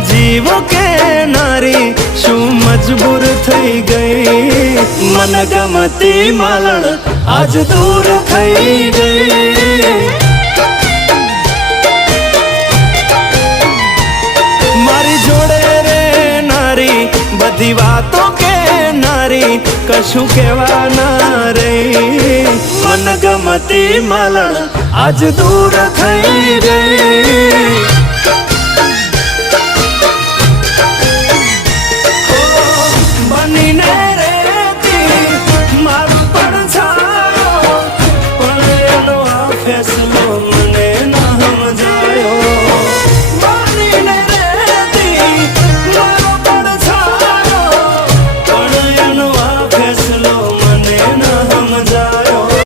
जीव के नारी शू मजबूर थई गई। मन गमती मालण आज दूर थई गई। मारी जोड़े रे नारी बधी वातों के नारी कशु केवा ना रही। मन गमती मालण आज दूर थई गई।